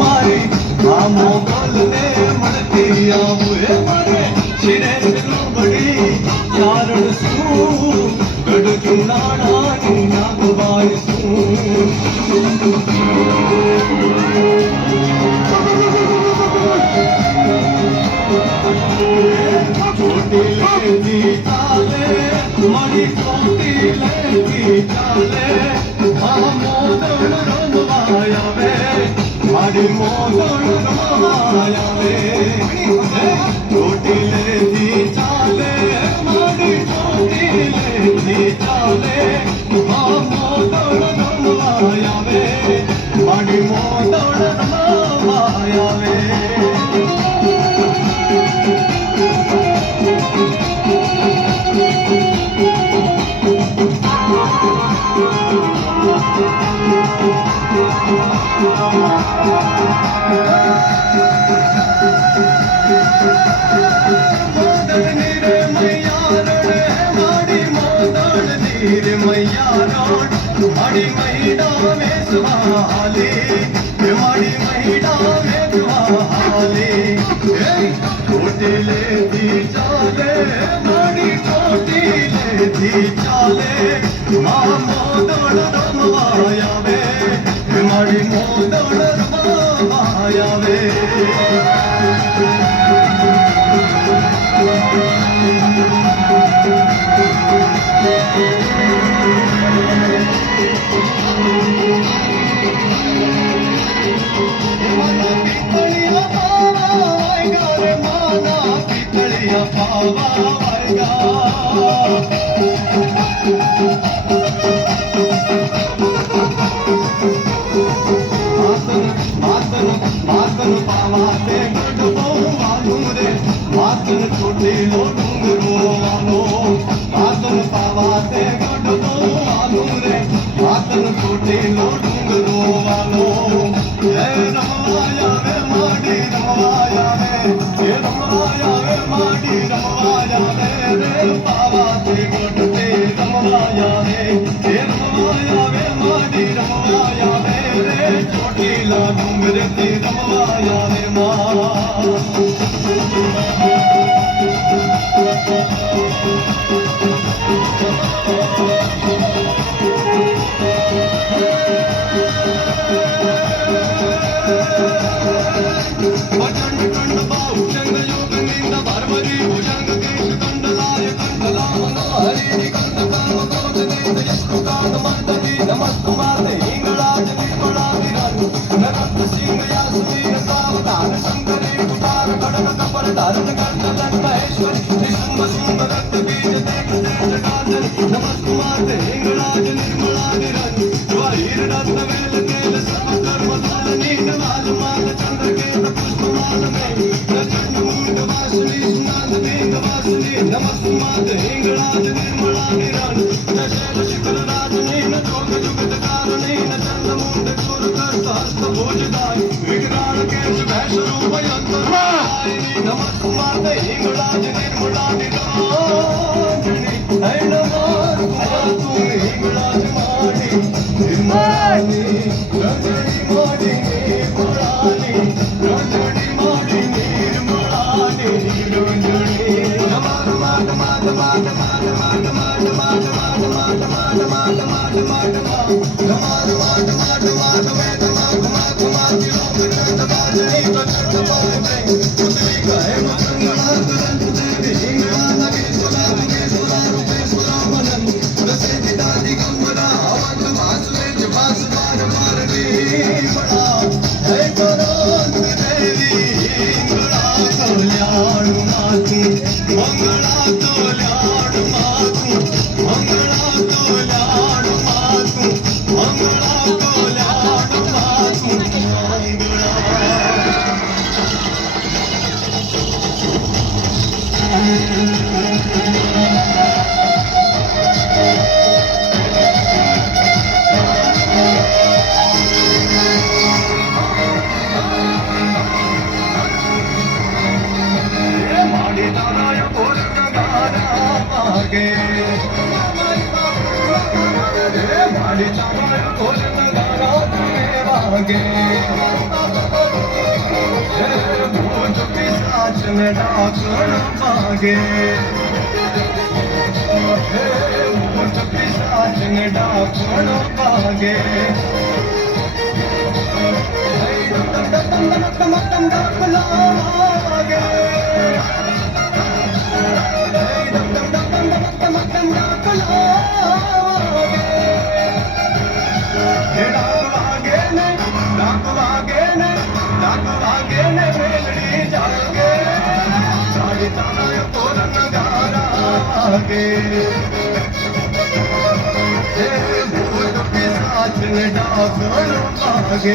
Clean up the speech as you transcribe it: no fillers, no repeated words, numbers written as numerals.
मारी आमो बोलने मरती आवे मरे शिरे बड़ी यारण सू गड चुनाना नागवार सू छोटी लेती चाले मड़ी छोटी लेती चाले मोदन रमवाया वे मड़ी मोदन रमवाया वे छोटी लेती चाले मड़ी छोटी लेती चाले मोदन रमवाया वे मड़ी मोदन रमवाया वे माड़ी महिला में सुहाले माड़ी महिला में सुहाले छोटी लेती चाले माड़ी छोटी लेती चाले मोदन रमवाया वे माड़ी मोदन रमवाया वे छोटे लो डूंगरो वालो मातन पावाते गडो वालो रे मातन छोटे लो डूंगरो वालो हे रमवाया वे माडी रमवाया वे हे रमवाया वे माडी रमवाया वे रे पावाते गडते रमवाया वे हे रमवाया वे माडी रमवाया वे रे छोटी ला डूंगरे ते रमवाया वे मां धारण करता लंकेश्वरी शुंभ शुंभ रक्त बीज देख नमस्कुमार हिंगराज निर्मला निरंजन वहीर रत्न वेल केल सब कर्म फलनी नवाल माल चंद्र केत पुष्पमाल में प्रचंड मुंड वासनी सुनाद देंग वासनी नमस्कुमार हिंगराज निर्मला निरंजन शैल शिखर राजनी न जोग जुगत कारणी न चंद्र मुंड चूर कर हस्त भोजदाय विकराल केश भैष रूप यंत्र नमस्कुमार हिंगराज निर्मला निरंजनी है नमस्कुमार तू हिंगराज मानी निर्मलानी रंजनी मानी निर्मलानी रंजनी मानी निर्मलानी रंजनी नमस्कुमार मात मात मात मात मात मात मात मात मात मात मात मात नमाज मात मात मात वेद मात मात मात लोक जगत बाजनी प्रचंड बल में पुत्री कहे मंगला तुरंत देवी हिंगराज के सुरा रूपे सुरामनन प्रसिद्धि दादी गंभरा अवध वासुदेव वासुदार मारवी बड़ा है करोन देवी हिंगला कल्याण मातु मंगला कल्याण मातु मंगला कल्याण मातु मंगला कल्याण मातु मंगला माड़ी ને ડાકણ વાગે હે ભૂત પિશાચ ને ડાકણ વાગે ભૂત પિશાચ ને ડાકણ વાગે